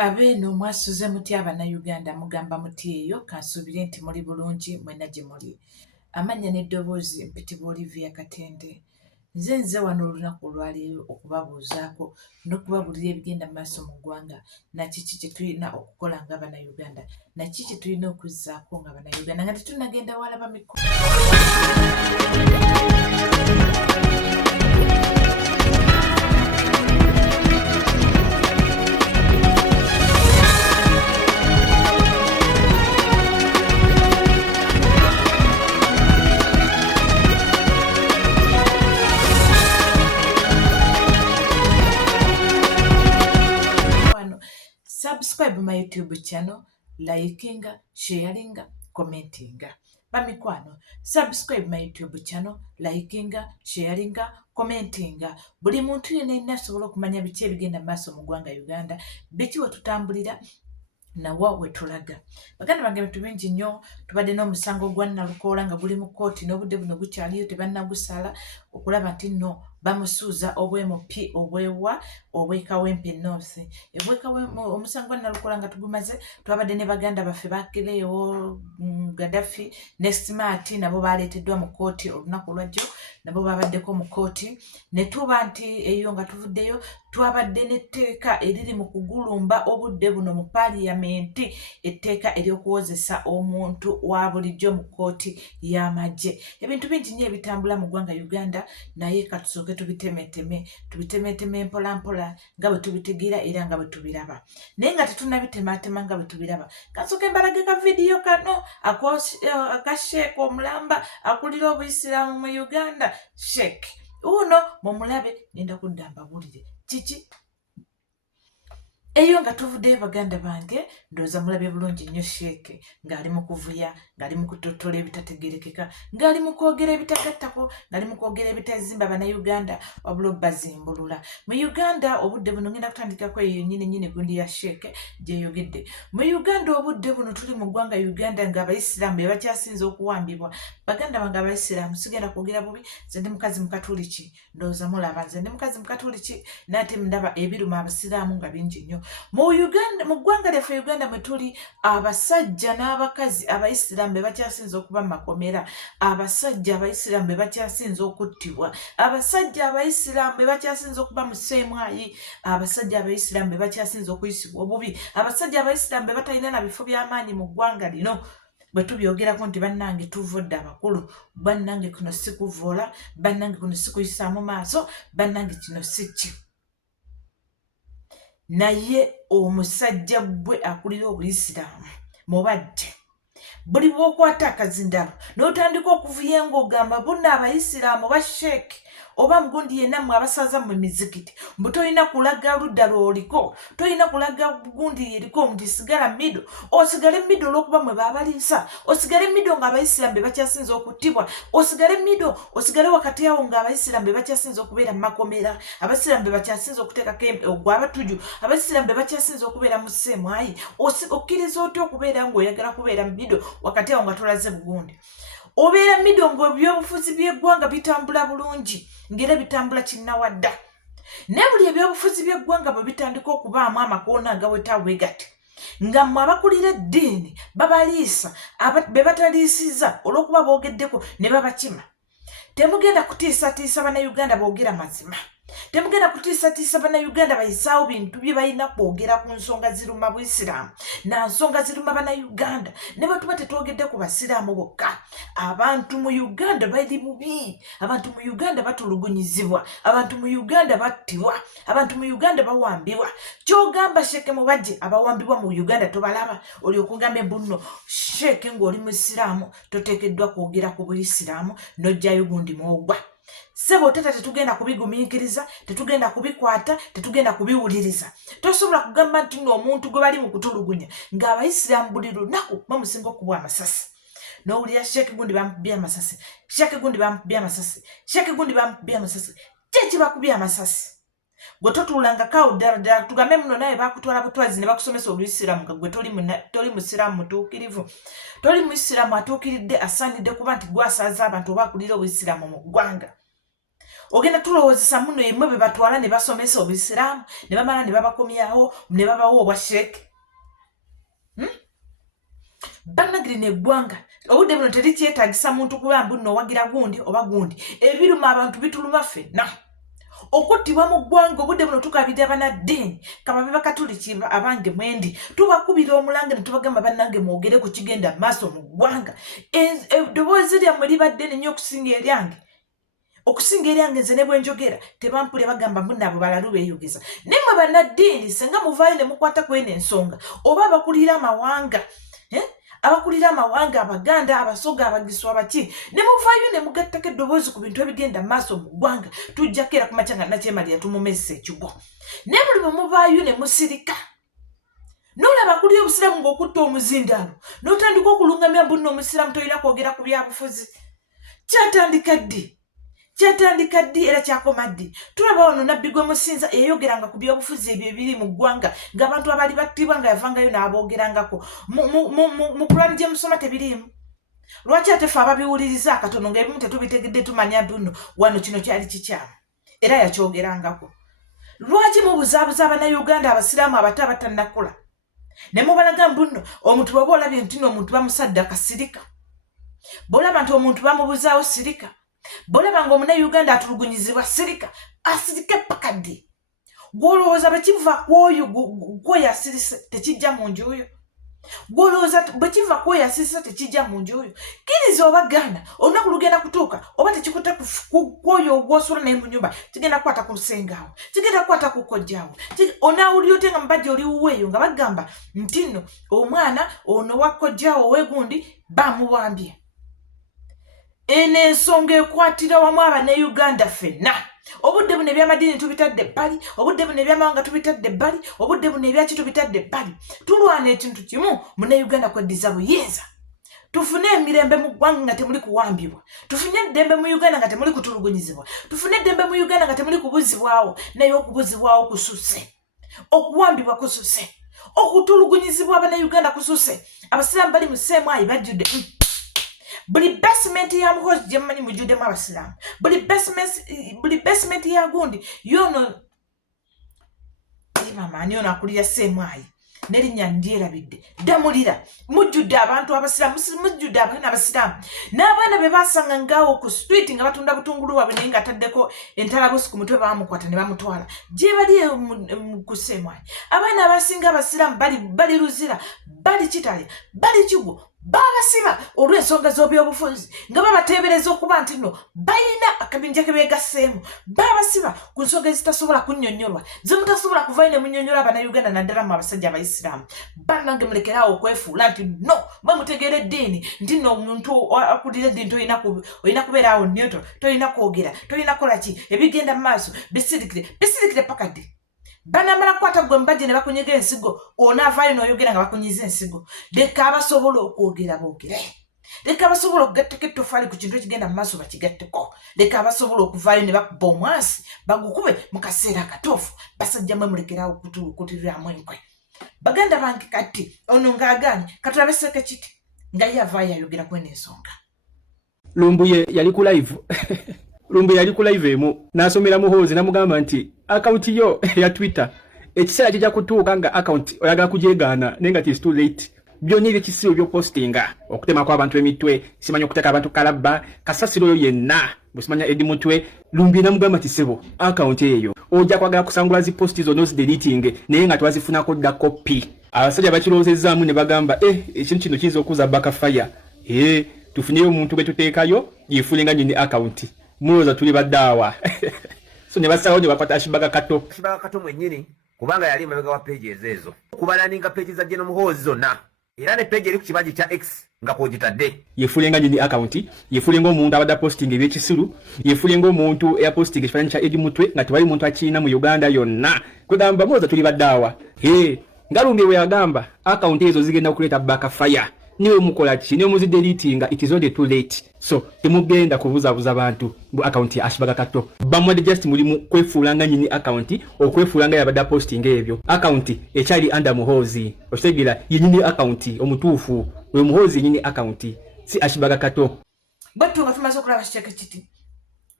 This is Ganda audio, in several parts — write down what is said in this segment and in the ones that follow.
Abeeno mwasuze mutya Bannayuganda mugamba muti eyo kansuubire nti muli bulungi mwenna gye muli. Amannya n'eddoboozi mpitibwa Olivia Katende. Nze wano olunaku olwaleero okubabuuzaako n'okubabuulira ebigenda mu maaso mu ggwanga na kiki kye tulina okukola nga Bannayuganda, na kiki kye tulina okuzzaako nga Bannayuganda nga tetunnagenda walaba mikolo. Subscribe my YouTube channel, likinga, sharinga, commentinga. Bamikwano, subscribe my YouTube channel, likinga, sharinga, commentinga. Buli muntu yenna asobola okumanya biki ebigenda maaso mu ggwanga Uganda, biki we tutambulira nawa we tulaga. Baganda bange bintu bingi nnyo, tubadde n'omusango gwa Nalukoola nga guli mu kkooti n'obudde buno gukyaliyo tebannagusala okulaba nti nno bamusuuza obwemupi obwewa obwekawempe North. Omusango gwa Nalukoola nga tugumaze, twabadde ne baganda baffe bakireewo Gaddafi ne Smart nabo baleeteddwa mu kkooti olunaku lwajjo, nabo babaddeko mu kkooti. Ne tuba nti eyo nga tuvuddeyo twabadde n'etteeka eriri mu kugulumba obudde buno mu Paaliyamenti, etteeka ery'okuwozesa omuntu wa bulijjo mu kkooti y'amagye. Ebintu bingi nnyo ebitambula mu ggwanga Uganda, naye katusooke tubitemeteme mpola mpola nga bwe tubitegeera era nga bwe tubiraba. Naye nga tetunnabitematema nga bwe tubiraba, kasooke mbalage ka vidiyo kano aka Sheikh omulamba akulira obuyisiraamu mu Uganda. Sheikh uno mumulabe, ngenda kudda mbabuulire kiki eyo nga tuvuddeyo baganda bange. Ndowooza mulabye bulungi nnyo Sheikh ng'ali mu kuvuya, ng'ali mu kutotola ebitategerekeka, ng'ali mu kwogera ebitagattako, ng'ali mu kwogera ebitazimba Bannayuganda wabula obbazimbulula. Mu Uganda obudde buno ngenda kutandikako eyo nnyini gundi ya Sheikh gyeyogedde. Mu Uganda obudde buno tuli mu ggwanga Uganda ng'Abayisiraamu be bakyasinze okuwambibwa. Baganda bange Abayisiraamu sigenda kwogera bubi, nze ndi mukazi Mukatuliki, ndowooza mulaba nze ndi mukazi Mukatuliki nate ndaba ebiruma Abasiraamu nga bingi nnyo. Mu ggwanga lyaffe Uganda mwe tuli, abasajja n'abakazi Abayisiraamu be bakyasinze okuba mu makomera, abasajja Abayisiraamu be bakyasinze okuttibwa, abasajja Abayisiraamu be bakyasinze okuba mu sseemwayi, abasajja Abayisiraamu be bakyasinze okuyisibwa obubi, abasajja Abayisiraamu be batalina na bifo by'amaanyi mu ggwanga lino. Bwe tubyogerako nti bannange tuvodde abakulu, bannange kuno si kuvoola, bannange kuno si kuyisaamu maaso, bannange kino si ki. Naye omusajja gwe akulira Obuyisiraamu mubajje, buli bw'okwata akazindalo n'otandika okuvuya ng'ogamba bunno Abayisiraamu ba Sheikh oba mugundi yenna mmwe abasaza mu mizikiti, mbu tolina kulaga ludda lw'oliko, tolina kulaga gundi yeriko, nti sigala mido, osigale mido olw'okuba mwe baabaliisa, osigale mido ng'Abayisiraamu be bakyasinze okuttibwa, osigale mido, osigale wakati awo ng'Abayisiraamu be bakyasinze okubeera mu makomera, Abayisiraamu be bakyasinze okuteekako ogw'abatuju, Abayisiraamu be bakyasinze okubeera mu sseemwayi. Okkiriza otya okubeera ng'oyagala kubeera mido wakati awo nga tolaze bugundi? Obeera mido ng'ebyobufuzi by'eggwanga bitambula bulungi, ng'era bitambula kinnawadda. Ne buli ebyobufuzi by'eggwanga bwe bitandika okubaamu amakoona agaweta bwe gati, nga mmwe abakulira eddiini babaliisa be bataliisiza olw'okuba boogeddeko ne babakima. Temugenda kutiisatiisa Bannayuganda boogera mazima. Temugenda kutiisatiisa Bannayuganda bayisaawo bintu bye balina kwogera ku nsonga ziruma Buyisiraamu na nsonga ziruma Bannayuganda. Ne bwe tuba tetwogedde ku Basiraamu bokka, abantu mu Uganda bali bubi, abantu mu Uganda batulugunyizibwa, abantu mu Uganda battibwa, abantu mu Uganda bawambibwa. Ky'ogamba Sheikh mubajje abawambibwa mu Uganda tobalaba, olyoka ogambe bunno Sheikh ng'oli Musiraamu toteekeddwa kwogera ku Buyisiraamu n'ojjayo gundi mwogwa. Sebo tata tetugenda kubigumiikiriza, tetugenda kubikwata, tetugenda kubiwuliriza. Tosobola kugamba nti omuntu gwe bali mu kutulugunya ng'Abayisiraamu buli lunaku bamusinga okubwa amasasi. N'owulira Sheikh gundi bamukubye amasasi, Sheikh gundi bamukubye amasasi, Sheikh gundi bamukubye amasasi. Ki bakubye amasasi? Gwe totuulangako ddala tugambe muno naye bakutwala butwazi ne bakusomesa Oluyisiraamu nga gwe toli Musiraamu mutuukirivu, toli Muyisiraamu atuukiridde asaanidde kuba nti gwasaaza abantu oba akulira Obuyisiraamu mu ggwanga. ogenda tulowoozesa muno yemmwe be batwala ne basomesa obusiraamu ne bamala ne babakomyawo ne babawo obwa sheeke bannagiri neggwanga obudde buno terikyetaagisa muntu kubamba nno owagira gundi oba gundi ebiruma abantu bituluma ffenna okuttibwa mu ggwanga obudde buno tukabira abanaddeeni kababe bakatuliki abange mwendi tubakubira omulanga ne tubagamba bannange mwogere ku kigenda maaso mu ggwanga eddoboozi lyammwe libadde nnyo okusinga eryange nze ne bwe njogera tebampulya bagamba munnaabo balalu beeyogeza naye mmwe bannaddiini senga muvaayo ne mukwata kweno ensonga oba abakulira amawanga abaganda abasoga abagisu abaki ne muvaayo ne mugattako eddoboozi ku bintu ebigenda maaso mu ggwanga tujjako era ku makya nga Nakyemali yatumumesa ekigo naye buli bwe muvaayo ne musirika n'olaba akulira obusiraamu ng'okutta omuzindaalo n'otandika okulungamya bunno omusiraamu tolina kwogera ku byabufuzi kyatandika ddi era kyakoma ddi tulaba wano nabbi gwe musinza yayogeranga ku byobufuzi ebyo ebiri mu ggwanga ng'abantu abaali battibwa nga yavangayo n'aboogerangako mu pulani gye musoma tebiriimu lwaki ate fe ababiwuliriza akatono ng'ebimu tetubitegedde tumanya buno wano kino kyali kikyamu era yakyogerangako lwaki mubuzaabuza abannayuganda abasiraamu abato abatannakula ne mubalaga mbuno omuntu bw'oba olabye nti n'omuntu bamusadde akasirika bw'olaba nti omuntu bamubuzaawo sirika bw'olaba ng'omunnayuganda atulugunyizibwa sirika asirike paka ddi gw'olowooza bwe kiva kwoyo gwoyo asirise tekijja mu nju oyo gw'olowooza bwe kiva kwoyo asirise tekijja mu nju oyo kkiriza obagaana olunaku lugenda kutuuka oba tekikutte kwoyo ogw'osula naye mu nyumba kigenda kukwata ku lusengaawo kigenda kukwata ku kojjaawo onaawulira ote nga mubajja oli wuweeyo nga bagamba nti nno omwana ono wa kojjaawo ow'egundi bamuwambye eno ensonga ekwatira wamu abannayuganda ffenna obudde buno ebyamadiini tubitadde ebbali obudde buno ebyamawanga tubitadde ebbali obudde buno ebyaki tubitadde ebbali tulwana ekintu kimu munnayuganda kweddiza buyinza tufune emirembe mu ggwanga nga temuli kuwambibwa tufune eddembe mu uganda nga temuli kutulugunyizibwa tufune eddembe mu uganda nga temuli kubuzibwawo naye okubuzibwawo kususe okuwambibwa kususe okutulugunyizibwa abannayuganda kususe abasiraamu bali mu seemwayi bajjudde buli basement ya muhozi gye mumanyi mujjuddemu abasiraamu buli basement ya gundi yono mama ani ono akulira seemwayi n'erinnya ndyerabidde ddamulira mujjudde abantu abasiraamu mujjudde abaana abasiraamu n'abaana be basanga ngaawo ku street nga batunda butungulu bwabwe naye nga ataddeko entalabusi ku mutwe bamukwata ne bamutwala gye bali ku seemwayi abaana abasinga abasiraamu bali Luzira bali Kitale bali Kigo babasiba olw'ensonga z'obyobufuzi nga babateebereza okuba nti nno balina akabinja ke beegasseemu babasiba ku nsonga ezitasobola kunnyonnyolwa ze mutasobola kuvaayo ne munnyonnyola abannayuganda naddala mu abasajja abaisiraamu bannange mulekeraawo okwefuula nti no mwe mutegeera eddiini nti nno omuntu akulira eddiini olina kubeeraawo nyoto tolina kwogera tolina kukola ki ebigenda mu maaso bisirikire paka ddi banamala kukwata gwe mbajje ne bakunyega ensigo onaavaayo n'oyogera nga bakunyiza ensigo leka abasobola okwogera boogere leka abasobola okugattako ettofaali ku kintu ekigenda mu maaso bakigatteko leka abasobola okuvaayo ne bakuba omwasi bagukube mu kaseera akatuufu basajja mwe mulekeraawo okutiriramu enkwe baganda bange kati ono ng'agaanye katulabe Sekekiti nga ye avaayo ayogera kweno ensonga Lumbuye yali ku live Lumbuye yali ku live emu n'asomera Muhoozi n'amugamba nti akaunti yo ya Twitter ekiseera kijja kutuuka nga akaunti oyagala kugyegaana naye nga it's too late byonna ebyekisibo by'opostinga okutemako abantu emitwe simanya okuteeka abantu kalabba kasasiro oyo yenna busimanya edi mutwe Lumbuye n'amugamba nti sebo akaunti eyo ojja kwagala kusangula zi posti zonna ozideliting naye nga twazifunako dda kopi abasajja bakirowoozezaamu ne bagamba ekintu kino kiyinza okuza bakafaya tufuneyo omuntu gwe tuteekayo yeefulenga nnyini akaunti mulowooza tuli baddaawa so ne basawo ne bakwata Ashibaga Kato mwennyini kubanga yali emabega wa peegi ezo kubalaninga peegi za General Muhoozi zonna era ne peegi eri ku kibanji kya X nga kwogitadde yeefulenga nnyini akaunti yeefulenga omuntu abadde posting ebyekisiru yeefulenga omuntu eyaposting ekifaananyi kya Edi Mutwe nga tewali muntu akiina mu Uganda yonna kwegamba mulowooza tuli baddaawa nga Lumbuye bwe yagamba akaunti ezo zigenda okuleeta bakafaya niwe mukola ki niwe muzidelitinga it is already too late so temugenda kubuzabuza abantu bu account ya Ashibaga Kato bamwade just mulimu kwefuulanga nyini account okwefuulanga yabadde posting ebyo account ekyali under Muhoozi otegeera yenyini account omutuufu we Muhoozi nyini account si Ashibaga Kato batu nga tumaze okulaba Sekekiti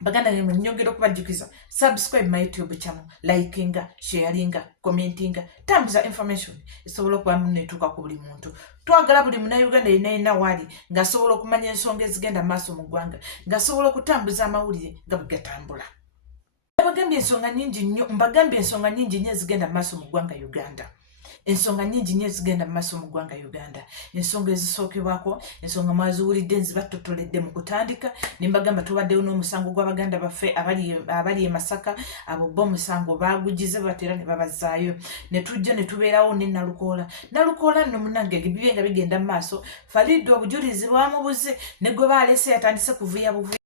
baganda ne nyongera okubajjukiza subscribe my YouTube channel, likinga, sharinga, commentinga, tambuza information esobola okuba netuuka ku buli muntu. Twagala buli munnayuganda yenna wali ng'asobola okumanya ensonga ezigenda maaso mu ggwanga, ng'asobola okutambuza amawulire nga bwe gatambula. Mbagambye ensonga nnyingi nnyo ezigenda maaso mu ggwanga Uganda. Ensonga nnyingi nnyo ezigenda mu maaso mu ggwanga Uganda. Ensonga ezisookebwako, ensonga mwaziwulidde nzibattotoledde mu kutandika, ne mbagamba tubaddewo n'omusango gw'abaganda baffe abali e Masaka, abo bo omusango baagugize batera ne babazaayo. Ne tujja ne tubeerawo ne Nalukoola nno munnange bibe nga bigenda mu maaso. Farid obujulizi bwamubuze ne gwe baalese yatandise kuvuya buvuya.